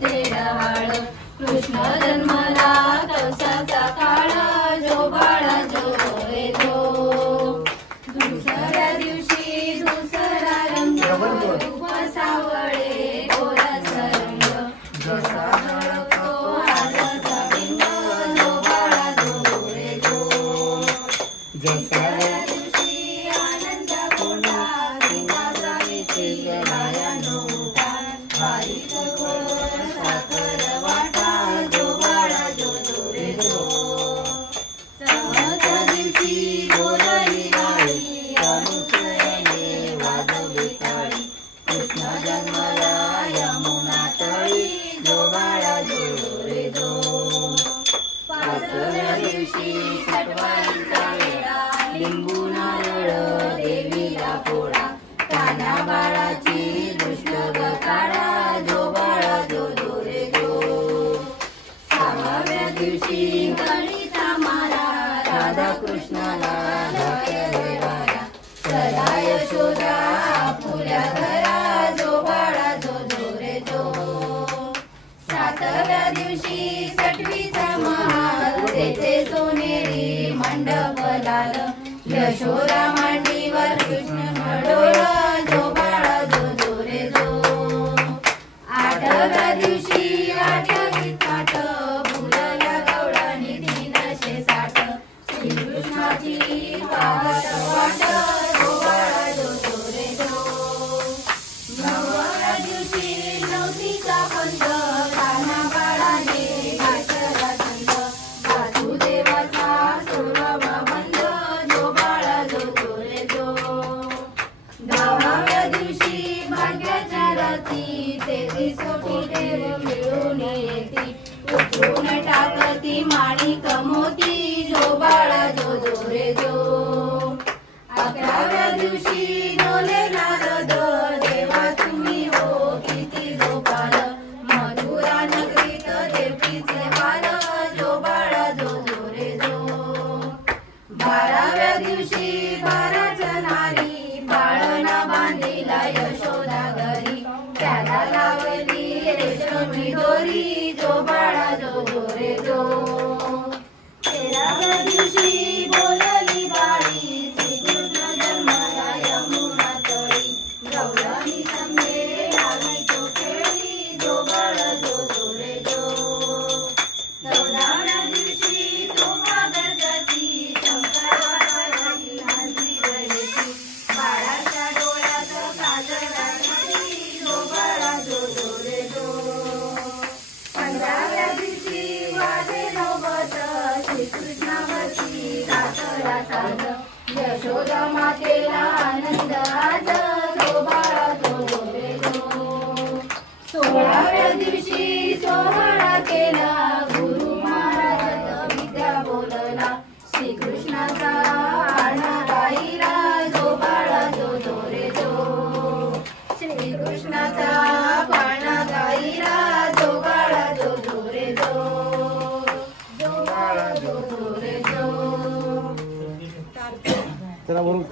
येते डहाळ कृष्ण जन्मला कवसाचा काळ जो बाळा जो रे जो दुसऱ्या दिवशी दुसरा रंग रूप सावळे गोराचा रंग जसा झळकतो आजचा बिंब जो बाळा जो रे जो दुसऱ्या दिवशी आनंद कोंडा सीता सावित्री रायानो उठा बारीक गोड साखर वाटा जो बाळा जो जो रे जो चौथ्या दिवशी बोलली गाई अनुसयेने वाजवली टाळी कृष्ण जन्मला यमुना तळी जो बाळा जो रे जो पाचव्या दिवशी छटवाईचा वेळा लिंबू नारळ देवीला फोडा कान्हा बाळाची दुष्ट काढा जो बाळा जो जो रे जो सहाव्या दिवशी गणिता मारा राधा कृष्णाला देवाला सदा यशोदा फुल्या घरा जो बाळा जो जो रे जो सातव्या दिवशी सटवीचा महाल तेथे सोनेरी मंडप लाल यशोदा मांडीवर कृष्ण घडोळ जो बाळा जो जो रे जो आठव्या दिवशी आठवीत पाठ फुलल्या गवळणी 360 श्रीकृष्णाची पाहत वाट जो बाळा जो जो रे जो नवव्या दिवशी नवतीचा पंथ कान्हा बाळाने घातला छंद वासुदेवाचा 16वा बंध जो बाळा जो जो रे जो 10व्या दिवशी भाग्याच्या राती 33 कोटी देव मिळून येती उठून टाकती माणिक मोती जो बाळा जो जो रे जो 11व्या दिवशी डोले नारद देवा तुम्ही हो किती जोपाल मथुरा नगरीत देवकीचे बाल जो बाळा जो जो रे जो 12व्या दिवशी 12 नारी बाळना बांधिला यशोदा घरी त्याला लावली रेशमी दोरी जो बाळा जो जो रे जो 13व्या दिवशी बोलली बाळी श्रीकृष्ण जन्माला यमुना तळी गवळणी संगे लागली तो खेळी जो बाळा जो जो रे जो 14व्या दिवशी तोफा गरजती शंकराची हंसी गरजेची बाळाच्या डोळ्यात काजळ घातली जो बाळा जो जो रे जो 15व्या दिवशी वाजे नवबत श्रीकृष्णावरती रातला साज यशोदा मातेला आनंद आज जो बाळा जो जो रे जो 16व्या दिवशी सोहळा केला गुरु महाराज विद्या बोलला श्रीकृष्णाचा आणा गाईला जो बाळा जो जो रे जो श्रीकृष्णाचा पाळणा गाईला जो बाळा जो जो रे जो जो बाळा जो जो रे जो चला वरून